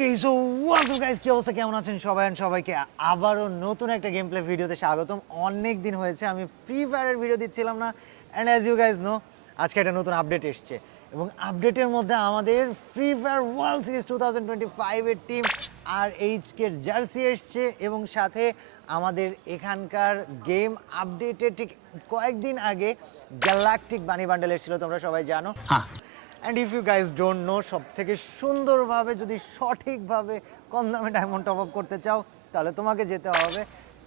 Okay so what's up guys, কি অবস্থা, কেমন আছেন সবাই? সবাইকে আবারও নতুন একটা গেম প্লে ভিডিওতে স্বাগতম। অনেক দিন হয়েছে আমি ফ্রি ফায়ারের ভিডিও দিচ্ছিলাম না, and as you guys know আজকে একটা নতুন আপডেট এসছে এবং আপডেটের মধ্যে আমাদের ফ্রি ফায়ার ওয়ার্ল্ড সিরিজ 2025 এর টিম আর এইচকে জার্সি এসছে এবং সাথে আমাদের এখানকার গেম আপডেটের ঠিক কয়েকদিন আগে গ্যালাকটিক বানি বান্ডেল এসেছিল, তোমরা সবাই জানো। And if you guys don't know, সব থেকে সুন্দরভাবে যদি সঠিকভাবে কম দামে ডায়মন্ড টপ আপ করতে চাও তাহলে তোমাকে যেতে হবে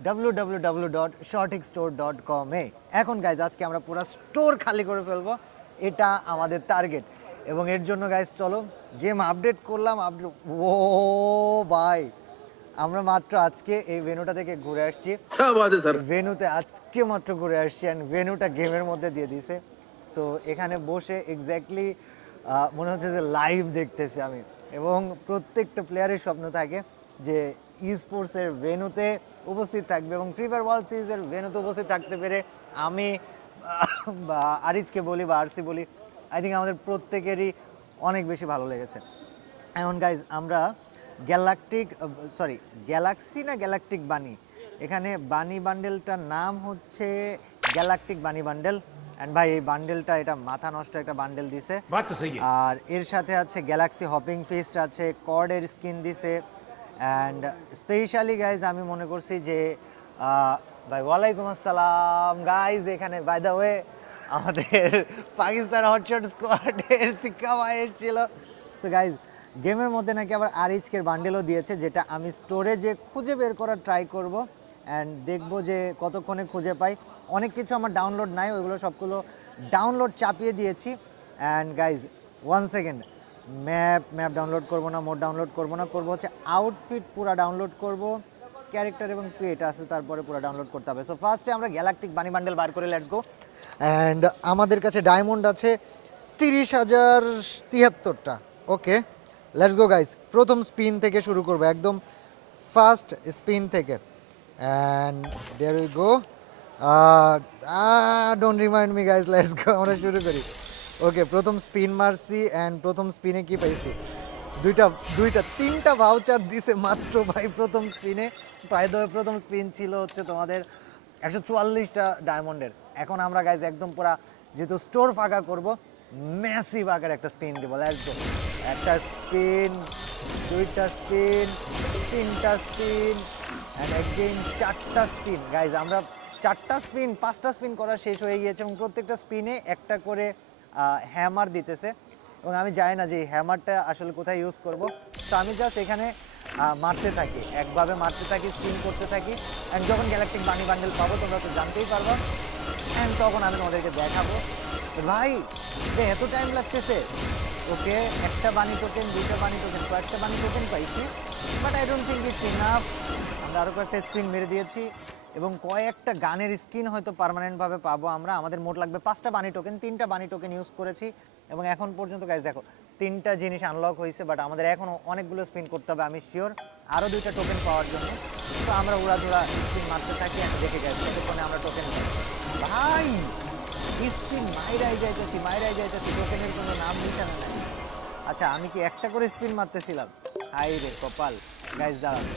www.shortixstore.com এ। এখন গাইজ আজকে আমরা পুরো স্টোর খালি করে ফেলবো, এটা আমাদের টার্গেট। এবং এর জন্য গাইজ চলো গেম আপডেট করলাম। ও ভাই, আমরা মাত্র আজকে এই ভেন্যুটা থেকে ঘুরে আসছি। ভেন্যুতে আজকে মাত্র ঘুরে আসছি অ্যান্ড ভেন্যুটা গেমের মধ্যে দিয়ে দিছে। সো এখানে বসে এক্স্যাক্টলি মনে হচ্ছে যে লাইভ দেখতেছি আমি। এবং প্রত্যেকটা প্লেয়ারের স্বপ্ন থাকে যে ই স্পোর্টসের ভেন্যুতে উপস্থিত থাকবে এবং ফ্রি ফায়ার ওয়ার্ল্ড সিরিজের ভেন্যুতে উপস্থিত থাকতে পেরে আমি বা আরিজকে বলি বা আরসি বলি, আই থিঙ্ক আমাদের প্রত্যেকেরই অনেক বেশি ভালো লেগেছে। এখন গাইজ আমরা গ্যালাক্সি না গ্যালাকটিক বানি, এখানে বানি বান্ডেলটার নাম হচ্ছে গ্যালাকটিক বানি বান্ডেল। অ্যান্ড ভাই এই বান্ডেলটা এটা মাথা নষ্ট একটা বান্ডেল দিছে। আর এর সাথে আছে গ্যালাক্সি হপিং ফিস্ট আছে, কর্ডের স্কিন দিছে। অ্যান্ড স্পেশালি গাইজ আমি মনে করছি যে ভাই ওয়ালাইকুম আসসালাম গাইজ, এখানে বাই দ্য ওয়ে আমাদের পাকিস্তান হটশট স্কোয়াডের শিক্ষা ভাই এসেছিল। সো গাইজ গেমের মধ্যে নাকি আবার আরএইচকের বান্ডেলও দিয়েছে, যেটা আমি স্টোরে যে খুঁজে বের করার ট্রাই করব অ্যান্ড দেখবো যে কতক্ষণে খুঁজে পাই। অনেক কিছু আমার ডাউনলোড নাই, ওইগুলো সবগুলো ডাউনলোড চাপিয়ে দিয়েছি। And guys one second, map download করবো না, মোড ডাউনলোড করবো না, করবো হচ্ছে আউটফিট পুরা ডাউনলোড করব, ক্যারেক্টার এবং পেট আছে তারপরে পুরো ডাউনলোড করতে হবে। সো ফার্স্টে আমরা গ্যালাকটিক বানি বান্ডেল বার করে লেটস গো। অ্যান্ড আমাদের কাছে ডায়মন্ড আছে 30,073টা। ওকে লেটস গো গাইজ, প্রথম স্পিন থেকে শুরু করবো, একদম ফার্স্ট স্পিন থেকে। And there we go, don't remind me guys, let's go, আমরা শুরু করি। ওকে প্রথম স্পিন মারছি অ্যান্ড প্রথম স্পিনে কি পাইছি? তিনটা ভাউচার দিছে মাত্র ভাই প্রথম স্পিনে। প্রথম স্পিন ছিল হচ্ছে তোমাদের 144টা ডায়মন্ডের। এখন আমরা গাইজ একদম পুরা যেহেতু স্টোর ফাঁকা করব, ম্যাসিভ আকার একটা স্পিন দিব। লেটস গো, একটা স্পিন, দুইটা স্পিন, তিনটা স্পিন অ্যান্ড অ্যাগেইন চারটা স্পিন। গাইজ আমরা চারটা স্পিন, পাঁচটা স্পিন করা শেষ হয়ে গিয়েছে এবং প্রত্যেকটা স্পিনে একটা করে হ্যামার দিতেছে এবং আমি জানি না যে এই হ্যামারটা আসলে কোথায় ইউজ করব। তো আমি জাস্ট এখানে মারতে থাকি, একভাবে মারতে থাকি, স্পিন করতে থাকি। অ্যান্ড যখন গ্যালাকটিক বানি বান্ডেল পাবো তোমরা তো জানতেই পারবা, অ্যান্ড তখন আমি তোমাদেরকে দেখাবো। ভাই এত টাইম লাগতেছে। ওকে একটা বানি টোকেন, দুইটা বানি টোকেন, কয়েকটা বানি টোকেন পাইছি, but I don't think it's enough. আমরা আরও কয়েকটা স্পিন মেরে দিয়েছি এবং কয়েকটা গানের স্কিন হয়তো পার্মানেন্টভাবে পাবো আমরা। আমাদের মোট লাগবে 5টা বানি টোকেন, 3টা বানি টোকেন ইউজ করেছি এবং এখন পর্যন্ত গাইজ দেখো 3টা জিনিস আনলক হয়েছে, বাট আমাদের এখনও অনেকগুলো স্পিন করতে হবে আমি শিওর আরও 2টা টোকেন পাওয়ার জন্য। তো আমরা উড়াধুরা স্পিন মারতে থাকি আর দেখে যাই ততক্ষণে আমরা টোকেন পাই। ভাই স্পিন মাইরাই যাইতেছি, টোকেনের কোনো নাম নিশানা নাই। আচ্ছা আমি কি একটা করে স্পিন মারতেছিলাম? হাই রে কপাল। গাইজ দাঁড়ান,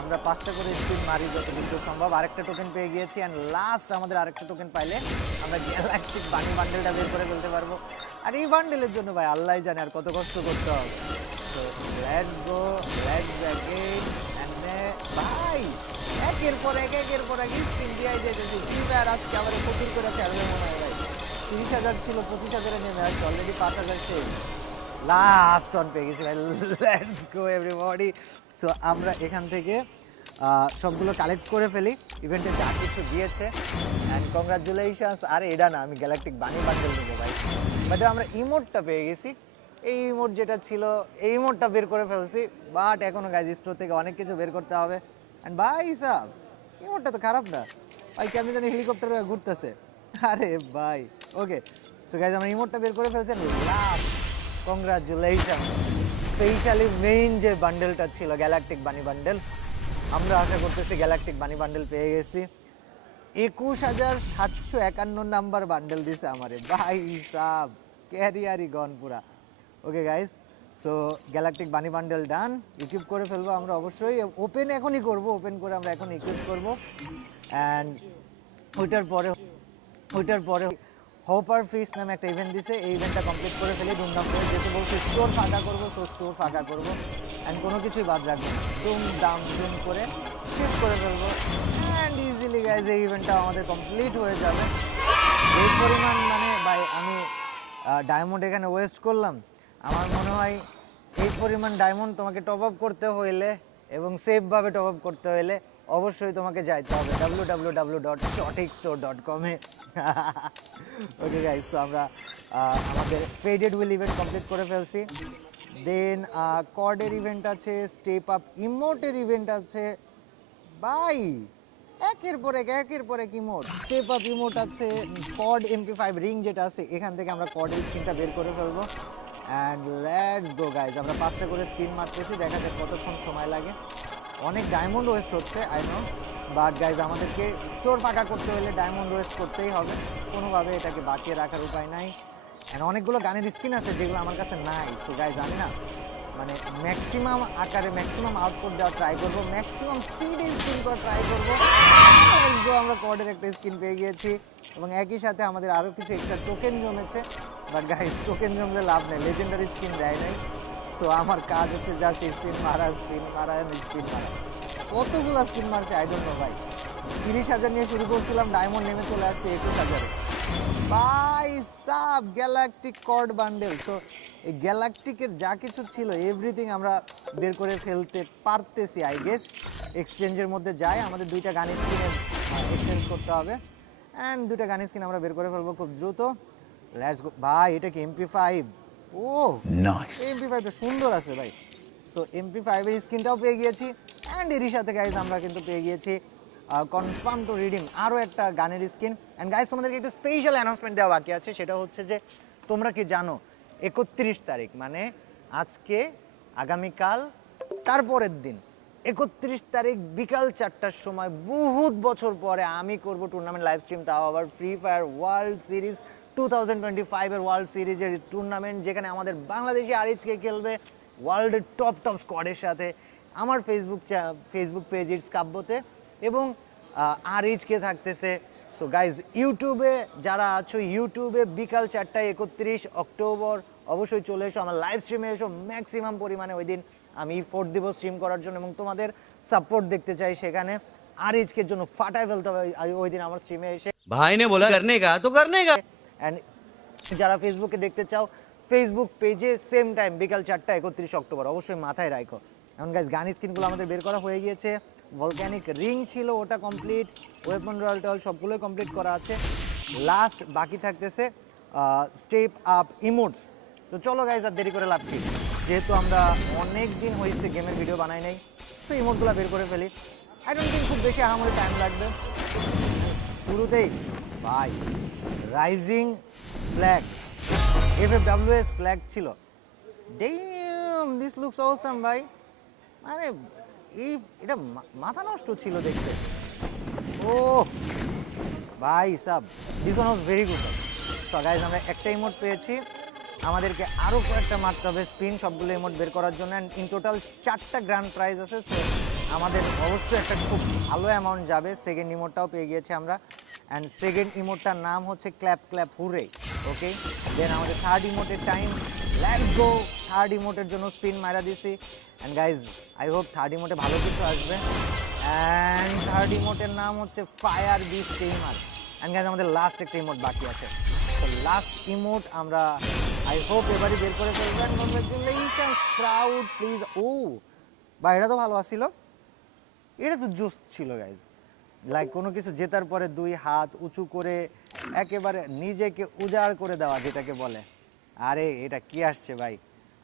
আমরা 5টা করে স্পিন মারি যতটুকু সম্ভব। আরেকটা টোকেন পেয়ে গিয়েছি অ্যান্ড লাস্ট আমাদের আরেকটা টোকেন পাইলে আমরা গ্যালাকটিক বানি বান্ডেলটা বের করে ফেলতে পারবো। আর এই বান্ডেলের জন্য ভাই আল্লাহ জানে আর কত কষ্ট করতে হবে। তো let's go, let's again and ভাই একের পর এক স্পিন দিয়াই যেতেছি। ফ্রি ফায়ার আজকে আমার প্রচুর করে ছাড়বে মনে হয় ভাই। 30,000 ছিল, 25,000-এ নেমে আসছে, অলরেডি 5,000 শেষ। লাস্ট অন পেয়ে গেছি ভাই, লেটস গো এভরিবডি। সো আমরা এখান থেকে সবগুলো কালেক্ট করে ফেলি, ইভেন্টে যা কিছু দিয়েছে। And congratulations. আর এটা না, আমি গ্যালাকটিক বানি বান্ডেল নেবো ভাই। বাট আমরা ইমোটটা পেয়ে গেছি, এই ইমোট যেটা ছিল এই ইমোটটা বের করে ফেলছি, বাট এখনও গাইজ স্টোর থেকে অনেক কিছু বের করতে হবে। অ্যান্ড ভাই সাহ ইমোটটা তো খারাপ না ভাই, কেমনি জানি হেলিকপ্টার ঘুরতেছে। আরে ভাই ওকে, সো গাইজ আমরা ইমোটটা বের করে ফেলছেন। Last congratulation. স্পেশালি মেইন যে বান্ডেলটা ছিল গ্যালাকটিক বানি বান্ডেল, আমরা আশা করতেছি গ্যালাকটিক বানি বান্ডেল পেয়ে গেছি। 21,751 নাম্বার বান্ডেল দিছে আমারে ভাই সাব, ক্যারিয়ারই গন পুরা। Okay guys, so galactic bunny bundle done, equip করে ফেলবো আমরা অবশ্যই, ওপেন এখনই করব, ওপেন করে আমরা এখন ইকুইপ করব। অ্যান্ড ওইটার পরে হপার ফিস্ট নামে একটা ইভেন্ট দিছে, এই ইভেন্টটা কমপ্লিট করে ফেলে ধুমধাম করে, যেহেতু বলছি স্টোর ফাঁকা করবো, সো স্টোর ফাঁকা করবো অ্যান্ড কোনো কিছুই বাদ রাখবো না, ধুম করে শেষ করে ফেলবো। অ্যান্ড ইজিলি গাইজ এই ইভেন্টটা আমাদের কমপ্লিট হয়ে যাবে। এই পরিমাণ মানে ভাই আমি ডায়মন্ড এখানে ওয়েস্ট করলাম, আমার মনে হয় এই পরিমাণ ডায়মন্ড তোমাকে টপ আপ করতে হইলে এবং সেফভাবে টপ আপ করতে হইলে অবশ্যই তোমাকে যাইতে হবে www.shotixstore.com এ। ওকে গাইস, তো আমরা আমাদের ফেডেড হুইল ইভেন্ট কমপ্লিট করে ফেলছি। দেন কর্ডের ইভেন্ট আছে, স্টেপ আপ ইমোটের ইভেন্ট আছে ভাই, একের পর এক ইমোট, স্টেপ আপ ইমোট আছে, কর্ড MP5 রিং যেটা আছে এখান থেকে আমরা কর্ডের স্কিনটা বের করে ফেলবো। অ্যান্ড লেটস গো গাইজ, আমরা 5টা করে স্পিন মারতেছি, দেখা যাক কতক্ষণ সময় লাগে। অনেক ডায়মন্ড ওয়েস্ট হচ্ছে আই নো, বাট গাইজ আমাদেরকে স্টোর ফাঁকা করতে হলে ডায়মন্ড ওয়েস্ট করতেই হবে, কোনোভাবে এটাকে বাঁচিয়ে রাখার উপায় নাই। অ্যান্ড অনেকগুলো গানের স্কিন আছে যেগুলো আমার কাছে নাই, তো গাইজ আমি না মানে ম্যাক্সিমাম আকারে ম্যাক্সিমাম আউটপুট দেওয়ার ট্রাই করবো, ম্যাক্সিমাম স্পিডে স্কিন করার ট্রাই করবো। আমরা কর্ডের একটা স্কিন পেয়ে গিয়েছি এবং একই সাথে আমাদের আরও কিছু এক্সট্রা টোকেন জমেছে, বাট গাইজ টোকেন জমলে লাভ নেই, লেজেন্ডারি স্কিন দেয় নাই। সো আমার কাজ হচ্ছে জাস্ট স্পিন মারা স্পিন মারা স্পিন মারা। কতগুলো স্পিন মারছে আই ডোন্ট নো ভাই, 30,000 নিয়ে শুরু করছিলাম, ডায়মন্ড নেমে চলে আসছে 21,000 ভাই সাব। গ্যালাকটিক কর্ড বান্ডেল, তো এই গ্যালাকটিকের যা কিছু ছিল এভরিথিং আমরা বের করে ফেলতে পারতেছি আই গেস। এক্সচেঞ্জের মধ্যে যাই, আমাদের 2টা গান স্কিনের এক্সচেঞ্জ করতে হবে অ্যান্ড 2টা গান স্কিন আমরা বের করে ফেলবো খুব দ্রুত। লেটস গো ভাই, এটা কি MP5? ও নাইস, MP5টা সুন্দর আছে ভাই। সো MP5 এর স্কিনটাও পেয়ে গিয়েছি অ্যান্ড এরই সাথে গাইজ আমরা কিন্তু পেয়ে গিয়েছি কনফার্ম টু রিডিম আরও একটা গানের স্কিন। অ্যান্ড গাইজ তোমাদেরকে একটা স্পেশাল অ্যানাউন্সমেন্ট দেওয়া বাকি আছে, সেটা হচ্ছে যে তোমরা কি জানো 31 তারিখ মানে আজকে, আগামীকাল, তারপরের দিন 31 তারিখ বিকাল 4টার সময় বহুত বছর পরে আমি করব টুর্নামেন্ট লাইভ স্ট্রিম, তাও আবার ফ্রি ফায়ার ওয়ার্ল্ড সিরিজ 2025 এর ওয়ার্ল্ড সিরিজের টুর্নামেন্ট, যেখানে আমাদের বাংলাদেশি আরিজকে খেলবে ওয়ার্ল্ডের টপ স্কোয়াডের সাথে আমার ফেসবুক পেজ ইটস কাব্যতে, এবং আরিজকে থাকতেছে। সো গাইজ ইউটিউবে যারা আছো, ইউটিউবে বিকাল 4টায় 31 অক্টোবর অবশ্যই চলে এসো, আমার লাইভ স্ট্রিমে এসো ম্যাক্সিমাম পরিমাণে। ওই দিন আমি ফোর্থ দিব স্ট্রিম করার জন্য এবং তোমাদের সাপোর্ট দেখতে চাই সেখানে, আরিজকে জন্য ফাটায় ফেলতে হবে ওই দিন আমার স্ট্রিমে এসে। ভাই নে বলা করনে কা তো করনে কা। অ্যান্ড যারা ফেসবুকে দেখতে চাও, ফেসবুক পেজে সেম টাইম বিকাল 4টা 31 অক্টোবর অবশ্যই মাথায় রাখো। এখন গাইজ গান স্কিনগুলো আমাদের বের করা হয়ে গিয়েছে, ভলক্যানিক রিং ছিল ওটা কমপ্লিট, ওয়েপন রয়্যাল টল সবগুলোই কমপ্লিট করা আছে, লাস্ট বাকি থাকতেছে স্টেপ আপ ইমোটস। তো চলো গাইজ আর দেরি করে লাভ কি, যেহেতু আমরা অনেক দিন হয়েছে গেমের ভিডিও বানাই নাই, তো ইমোটগুলো বের করে ফেলি। আই ডোন্ট থিঙ্ক খুব বেশি আমাদের টাইম লাগবে। শুরুতেই ভাই রাইজিং ফ্ল্যাগ, FFWS ফ্ল্যাগ ছিল, ড্যাম দিস লুকস অসাম ভাই, মানে এটা মাথা নষ্ট ছিল দেখতে। ও ভাই sub, this one was very good. So guys আমরা একটা ইমোট পেয়েছি, আমাদেরকে আরও কয়েকটা মারতে হবে স্পিন সবগুলো ইমোট বের করার জন্য। অ্যান্ড ইন টোটাল 4টা গ্র্যান্ড প্রাইজ আছে, সো আমাদের অবশ্যই একটা খুব ভালো অ্যামাউন্ট যাবে। সেকেন্ড ইমোটটাও পেয়ে গিয়েছি আমরা, অ্যান্ড সেকেন্ড ইমোটটার নাম হচ্ছে ক্ল্যাপ ক্ল্যাপ হুরে। ওকে, দেন আমাদের থার্ড ইমোটের টাইম, লেটস গো। থার্ড ইমোটের জন্য স্পিন মারা দিছি and guys I hope third ইমোটে ভালো কিছু আসবে। অ্যান্ড থার্ড ইমোটের নাম হচ্ছে fire beast tamer. And guys আমাদের লাস্ট একটা ইমোট বাকি আছে, তো লাস্ট ইমোট আমরা আই হোপ এবারই বের করে ফেলবেন। Congratulations, proud please. ও বা এটা তো ভালো আসছিল, এটা তো জোস ছিল গাইজ, লাইক কোনো কিছু জেতার পরে 2 হাত উঁচু করে একেবারে নিজেকে উজাড় করে দেওয়া যেটাকে বলে। আরে এটা কি আসছে ভাই,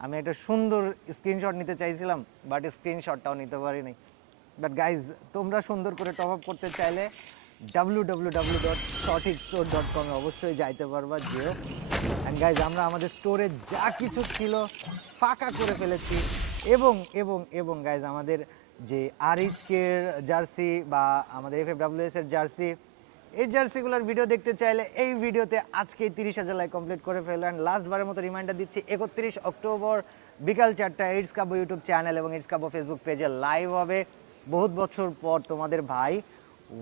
আমি একটা সুন্দর স্ক্রিনশট নিতে চাইছিলাম বাট স্ক্রিনশটটাও নিতে পারিনি। বাট গাইজ তোমরা সুন্দর করে টপ আপ করতে চাইলে www.shotixstore.com এ অবশ্যই যাইতে পারবা, যেও। অ্যান্ড গাইজ আমরা আমাদের স্টোরে যা কিছু ছিল ফাঁকা করে ফেলেছি, এবং এবং এবং গাইজ আমাদের যে আরিজকের জার্সি বা আমাদের FFWS এর জার্সি, এই জার্সিগুলোর ভিডিও দেখতে চাইলে এই ভিডিওতে আজকে 30,000 লাইক কমপ্লিট করে ফেলো। অ্যান্ড লাস্ট বারের মতো রিমাইন্ডার দিচ্ছি, 31 অক্টোবর বিকাল 4টায় ইটস কাব্য ইউটিউব চ্যানেল এবং ইটস কাব্য ফেসবুক পেজে লাইভ হবে। বহুত বছর পর তোমাদের ভাই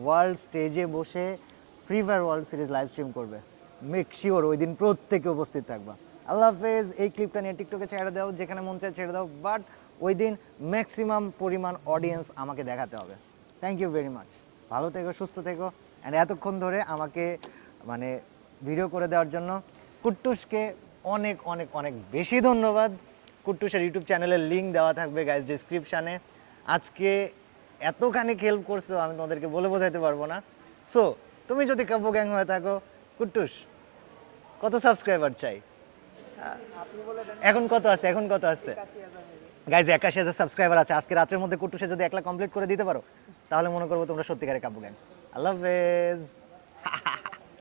ওয়ার্ল্ড স্টেজে বসে free fire world series live stream করবে। মেক শিওর ওই দিন প্রত্যেকে উপস্থিত থাকবা। আল্লাহ হাফেজ। এই ক্লিপটা নিয়ে টিকটকে ছেড়ে দাও, যেখানে মন চায় ছেড়ে দাও, বাট ওই দিন ম্যাক্সিমাম পরিমাণ অডিয়েন্স আমাকে দেখাতে হবে। Thank you very much. ভালো থেকো, সুস্থ থেকো, অ্যান্ড এতক্ষণ ধরে আমাকে মানে ভিডিও করে দেওয়ার জন্য কুট্টুসকে অনেক অনেক অনেক বেশি ধন্যবাদ। কুট্টুসের ইউটিউব চ্যানেলের লিঙ্ক দেওয়া থাকবে গাইজ ডিসক্রিপশানে। আজকে এতখানি হেল্প করছো আমি তোমাদেরকে বলে বোঝাইতে পারবো না। সো তুমি যদি কাব্য গ্যাং হয়ে থাকো, কুট্টুস কত সাবস্ক্রাইবার চাই? এখন কত আছে? গাইজ 81,000 সাবস্ক্রাইবার আছে। আজকে রাতের মধ্যে কুট্টুসে যদি 1 লাখ কমপ্লিট করে দিতে পারো, তাহলে মনে করবো তোমরা সত্যিকারের কাব্য গ্যাং। আল্লাহ হাফেজ।